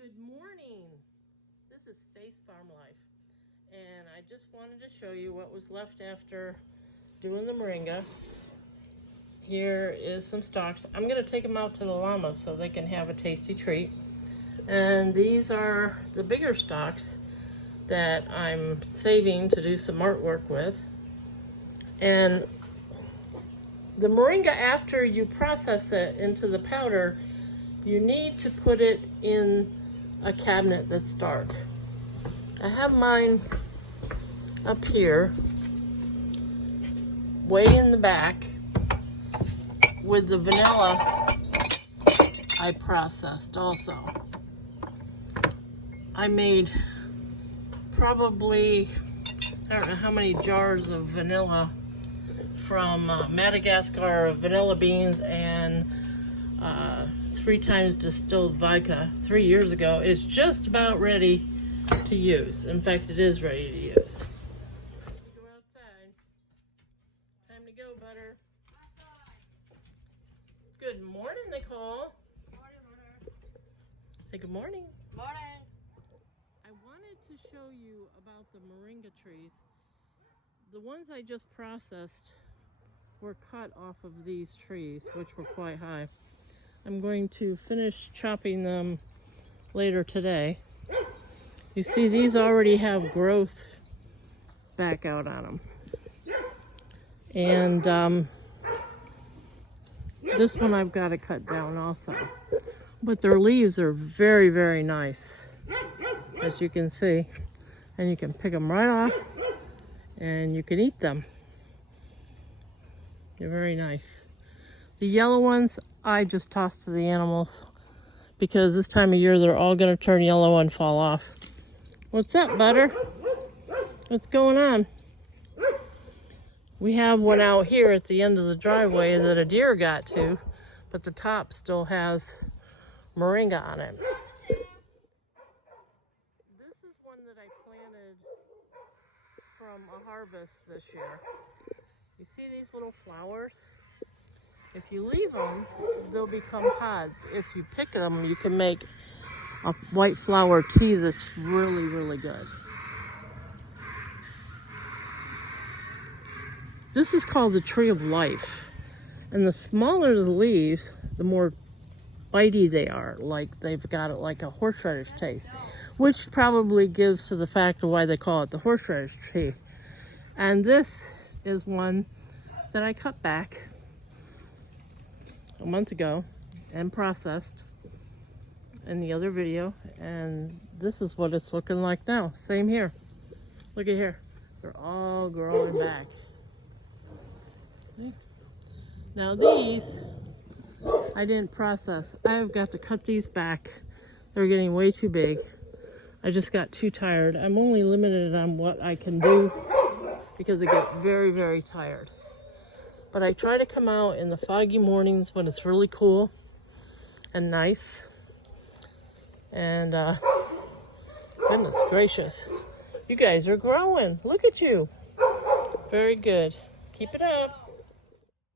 Good morning. This is Face Farm Life, and I just wanted to show you what was left after doing the moringa. Here is some stalks. I'm going to take them out to the llamas so they can have a tasty treat. And these are the bigger stalks that I'm saving to do some artwork with. And the moringa, after you process it into the powder, you need to put it in a cabinet that's dark. I have mine up here, way in the back, with the vanilla I processed also. I made probably, I don't know how many jars of vanilla from Madagascar vanilla beans and 3 times distilled vodka 3 years ago. Is just about ready to use. In fact, it is ready to use. Go outside. Time to go, Butter. Good morning, Nicole. Morning, Mother. Say good morning. Morning. I wanted to show you about the moringa trees. The ones I just processed were cut off of these trees, which were quite high. I'm going to finish chopping them later today. You see, these already have growth back out on them. And this one I've got to cut down also. But their leaves are very, very nice, as you can see. And you can pick them right off and you can eat them. They're very nice. The yellow ones, I just toss to the animals because this time of year they're all going to turn yellow and fall off. What's up, Butter? What's going on? We have one out here at the end of the driveway that a deer got to, but the top still has moringa on it. This is one that I planted from a harvest this year. You see these little flowers? If you leave them, they'll become pods. If you pick them, you can make a white flower tea that's really, really good. This is called the Tree of Life. And the smaller the leaves, the more bitey they are. Like they've got it like a horseradish taste, which probably gives to the fact of why they call it the horseradish tree. And this is one that I cut back a month ago and processed in the other video, and this is what it's looking like now. Same here. Look at here. They're all growing back. Okay. Now these I didn't process. I've got to cut these back. They're getting way too big. I just got too tired. I'm only limited on what I can do because I get very, very tired. But I try to come out in the foggy mornings when it's really cool and nice. And goodness gracious, you guys are growing. Look at you. Very good. Keep it up.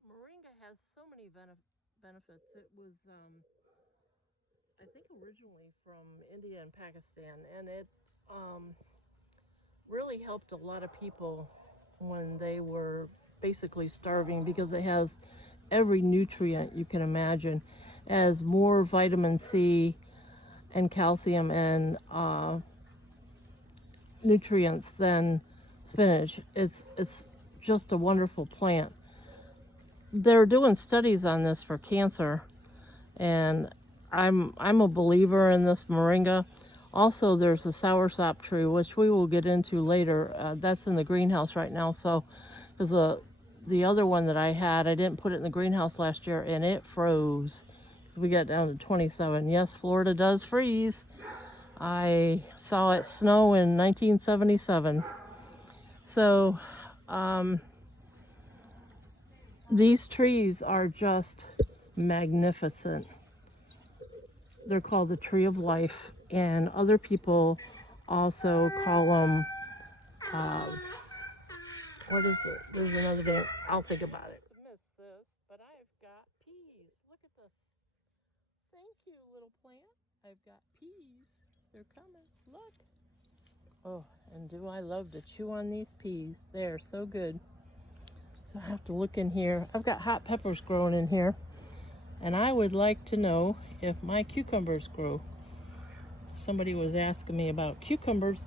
Moringa has so many benefits. It was, I think, originally from India and Pakistan, and it really helped a lot of people when they were basically starving, because it has every nutrient you can imagine. It has more vitamin C and calcium and nutrients than spinach. It's just a wonderful plant. They're doing studies on this for cancer, and I'm a believer in this moringa. Also, there's a soursop tree, which we will get into later. That's in the greenhouse right now. So, because the other one that I had, I didn't put it in the greenhouse last year, and it froze. We got down to 27. Yes, Florida does freeze. I saw it snow in 1977. So, these trees are just magnificent. They're called the Tree of Life, and other people also call them, what is it? There's another name. I'll think about it. I missed this, but I've got peas. Look at this. Thank you, little plant. I've got peas. They're coming. Look. Oh, and do I love to chew on these peas. They are so good. So I have to look in here. I've got hot peppers growing in here. And I would like to know if my cucumbers grow. Somebody was asking me about cucumbers,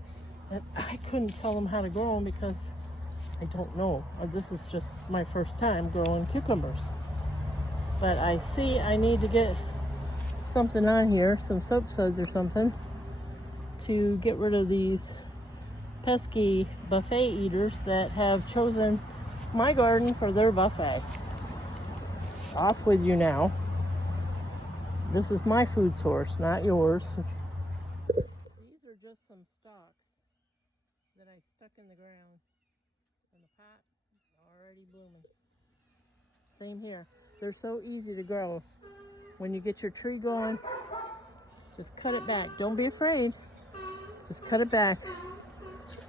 and I couldn't tell them how to grow them because I don't know. This is just my first time growing cucumbers. But I see I need to get something on here, some soap suds or something, to get rid of these pesky buffet eaters that have chosen my garden for their buffet. Off with you now. This is my food source, not yours. These are just some stalks that I stuck in the ground, and the pot already blooming. Same here. They're so easy to grow. When you get your tree going, just cut it back. Don't be afraid. Just cut it back.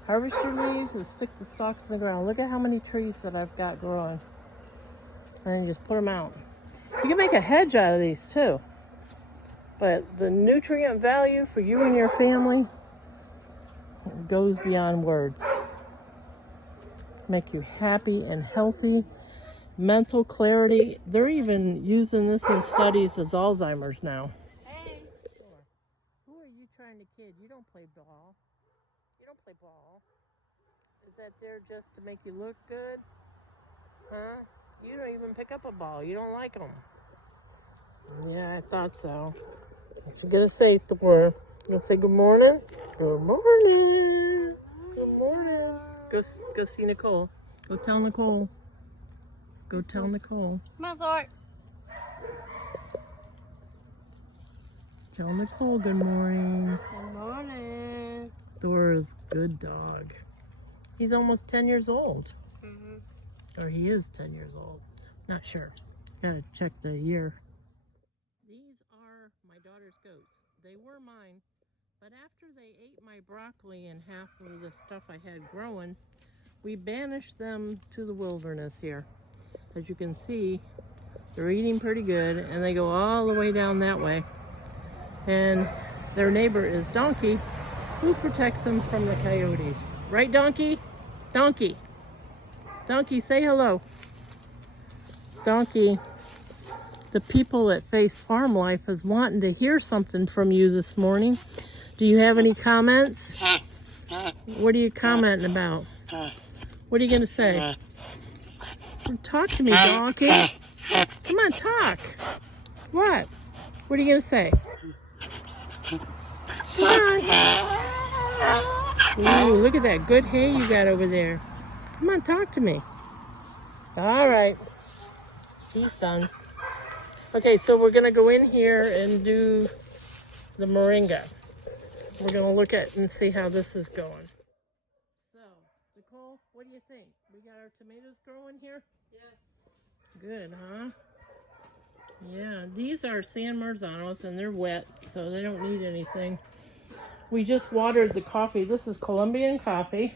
Harvest your leaves and stick the stalks in the ground. Look at how many trees that I've got growing. And then just put them out. You can make a hedge out of these too. But the nutrient value for you and your family goes beyond words. Make you happy and healthy. Mental clarity. They're even using this in studies as Alzheimer's now. Hey. Who are you trying to kid? You don't play ball. You don't play ball. Is that there just to make you look good? Huh? You don't even pick up a ball. You don't like them. Yeah, I thought so. What's he gonna say, Thor? Gonna say good morning? Good morning. Good morning. Go see Nicole. Go tell Nicole. Go tell Nicole. Come on, Thor. Tell Nicole good morning. Good morning. Thor is a good dog. He's almost 10 years old. Or he is 10 years old. Not sure. Gotta check the year. These are my daughter's goats. They were mine, but after they ate my broccoli and half of the stuff I had growing, we banished them to the wilderness here. As you can see, they're eating pretty good, and they go all the way down that way. And their neighbor is Donkey, who protects them from the coyotes. Right, Donkey? Donkey. Donkey, say hello. Donkey, the people at Face Farm Life is wanting to hear something from you this morning. Do you have any comments? What are you commenting about? What are you going to say? Talk to me, Donkey. Come on, talk. What? What are you going to say? Come on. Ooh, look at that good hay you got over there. Come on, talk to me. All right. He's done. Okay, so we're going to go in here and do the moringa. We're going to look at and see how this is going. So, Nicole, what do you think? We got our tomatoes growing here? Yes. Good, huh? Yeah, these are San Marzanos and they're wet, so they don't need anything. We just watered the coffee. This is Colombian coffee.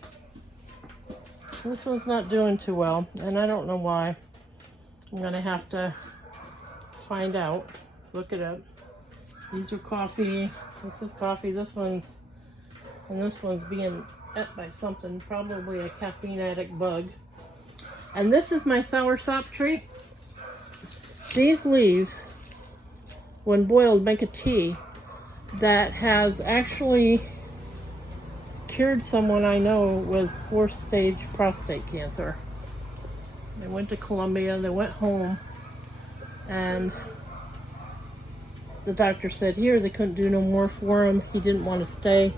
This one's not doing too well, and I don't know why. I'm gonna have to find out. Look it up. These are coffee. This is coffee. This one's being ate by something, probably a caffeine addict bug. And this is my soursop tree. These leaves, when boiled, make a tea that has actually cured someone I know with 4th stage prostate cancer. They went to Colombia, they went home, and the doctor said here they couldn't do no more for him. He didn't want to stay,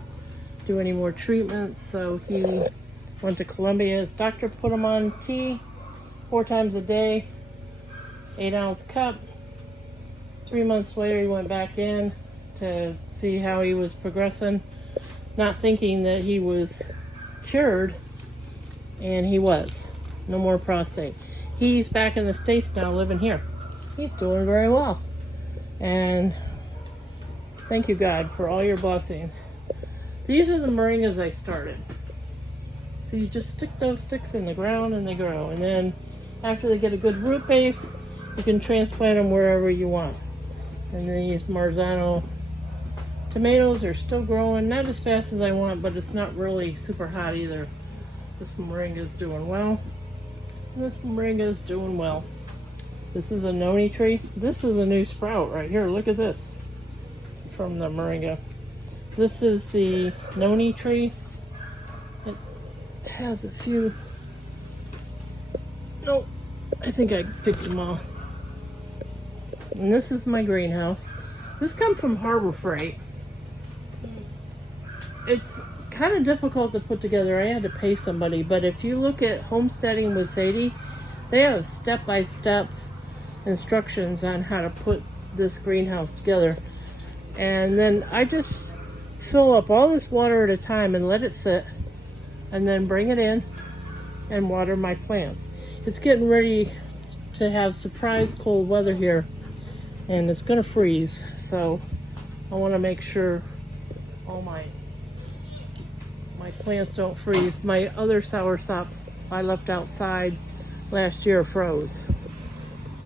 do any more treatments, so he went to Colombia. His doctor put him on tea 4 times a day, 8-ounce cup. 3 months later he went back in to see how he was progressing, not thinking that he was cured, and he was. No more prostate. He's back in the States now, living here. He's doing very well. And thank you, God, for all your blessings. These are the moringas I started. So you just stick those sticks in the ground and they grow. And then after they get a good root base, you can transplant them wherever you want. And then use Marzano Tomatoes are still growing, not as fast as I want, but it's not really super hot either. This moringa is doing well. This moringa is doing well. This is a noni tree. This is a new sprout right here. Look at this from the moringa. This is the noni tree. It has a few. Oh, I think I picked them all. And this is my greenhouse. This comes from Harbor Freight. It's kind of difficult to put together. I had to pay somebody, but if you look at Homesteading with Sadie, they have step-by-step instructions on how to put this greenhouse together. And then I just fill up all this water at a time and let it sit, and then bring it in and water my plants. It's getting ready to have surprise cold weather here, and it's gonna freeze, so I want to make sure all my plants don't freeze. My other soursop I left outside last year froze.